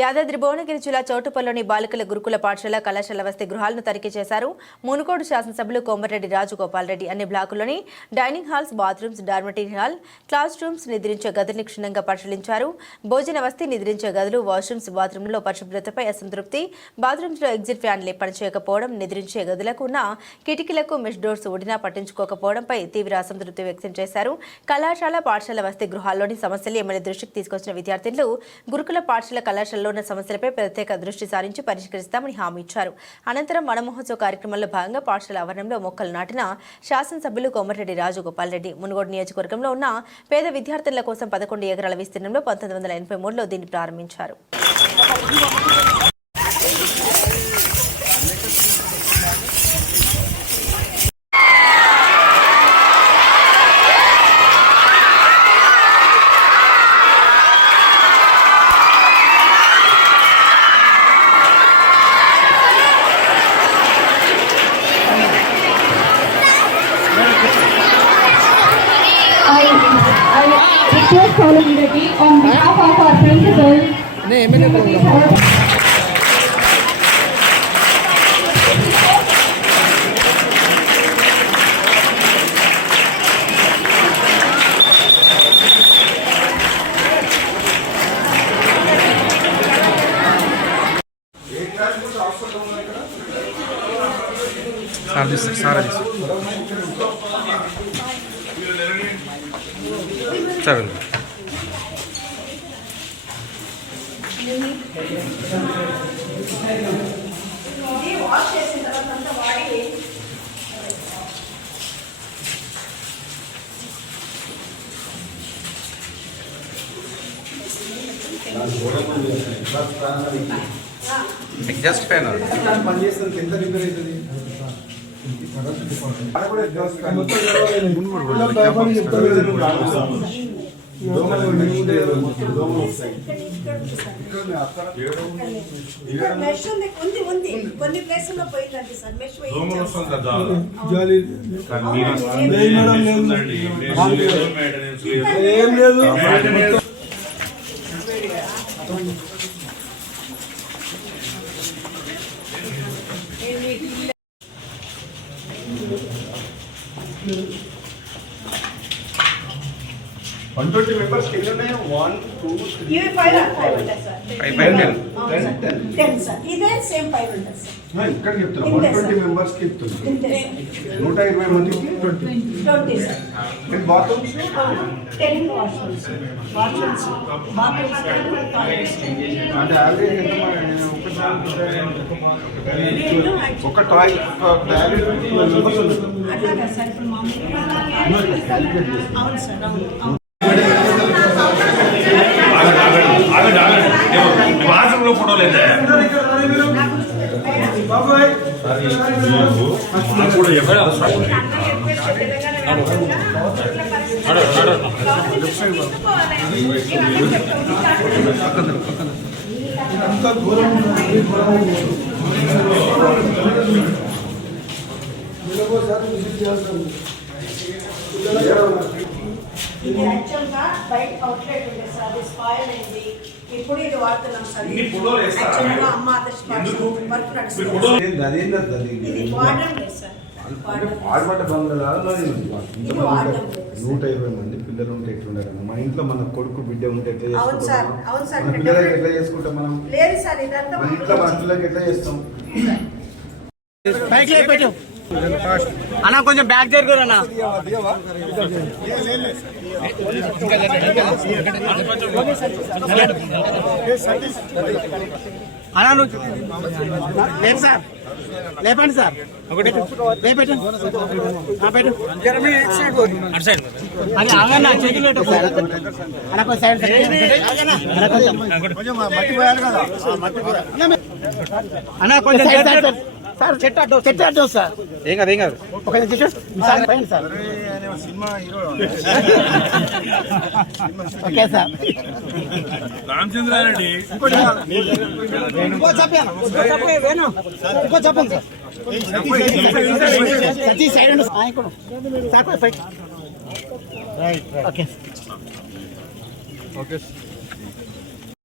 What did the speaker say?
యాదాద్రి భువనగిరి జిల్లా చౌటుపల్లిలోని బాలికల గురుకుల పాఠశాల కళాశాల వసతి గృహాలను తనిఖీ చేశారు. మునుగోడు శాసనసభ్యులు కోమటిరెడ్డి రాజగోపాల్ రెడ్డి అన్ని బ్లాకుల్లోని dining halls, bathrooms, dormitory hall, classrooms, నిద్రించే గదుల్ని క్షుణ్ణంగా పరిశీలించారు. భోజన వసతి, నిద్రించే గదులు, వాష్రూమ్స్, బాత్రూంలో పరిశుభ్రతపై అసంతృప్తి, బాత్రూమ్స్లో ఎగ్జిట్ ఫ్యాన్లు పనిచేయకపోవడం, నిద్రించే గదులకు ఉన్న కిటికీలకు మెష్ డోర్స్ ఊడినా పట్టించుకోకపోవడంపై తీవ్ర అసంతృప్తి వ్యక్తం చేశారు. కళాశాల, పాఠశాల వసతి గృహాల్లోని సమస్యలు ఎమ్మెల్యే దృష్టికి తీసుకొచ్చిన విద్యార్థులు గురుకుల పాఠశాల కళాశాల ఉన్న సమస్యలపై ప్రత్యేక దృష్టి సారించి పరిష్కరిస్తామని హామీ ఇచ్చారు. అనంతరం వనమహోత్సవ కార్యక్రమంలో భాగంగా పాఠశాల ఆవరణంలో మొక్కలు నాటిన శాసనసభ్యులు కోమటిరెడ్డి రాజగోపాల్ రెడ్డి మునుగోడు నియోజకవర్గంలో ఉన్న పేద విద్యార్థుల కోసం 11 ఎకరాల విస్తీర్ణంలో 1983లో దీన్ని ప్రారంభించారు. On behalf of our principal, Seven. Just fan or $120 members कितने हैं? 1, 2, 3. ये 500 sir. 10 sir. इधर same 500 sir. नहीं ఇక్కడ చెప్తున్నా 120 members కి చెప్తున్నా 120 మందికి 20 sir. And bathrooms 10 washrooms. అంటే యావరేజ్ ఎంత ఒక టాయిలెట్ మెంబర్స్ అట్లాగా సార్ ఇప్పుడు అవును సార్ అవును బాత్రూంలో ఫోటో లేదా ఇది యాక్చువల్గా బయట అవుట్లెట్ ఉంది సార్, అది స్పాయిల్ అయింది. ఇప్పుడు ఇది వాడుతున్నాం సార్. యాక్చువల్గా అమ్మ ఆదర్శ వర్క్ నడుస్తుంది. ఇది వాడడం లేదు సార్. ఆడబడ్డ బంగ్లాలో 120 మంది పిల్లలు ఉంటే ఎట్లుండారు? మన ఇంట్లో మన కొడుకు బిడ్డ ఉంటే ఎట్లా చేసుకుంటాం? మన పిల్లలకి ఎట్లా చేసుకుంటాం మనం? లేదు సార్, ఇదంతా మన ఇంట్లో మన పిల్లలకి ఎట్లా చేస్తాం? అన్నా కొంచెం బ్యాక్ జరుగురు అన్న. అన్నా నువ్వు లేదు సార్, లేపండి సార్, లేపెట్టండి అది ఆగన్నా చేతులు పెట్టు అన్న కొంచెం సైడ్ అన్న కొంచెం సార్ చెట్టు అడ్డు సార్. ఏం కాదు ఒక సార్ పైన సార్. Okay sir. రామచంద్రారెడ్డి ఇంకో చెప్పండి సార్. సతీ సైడ్ సార్ పైకి. Okay okay.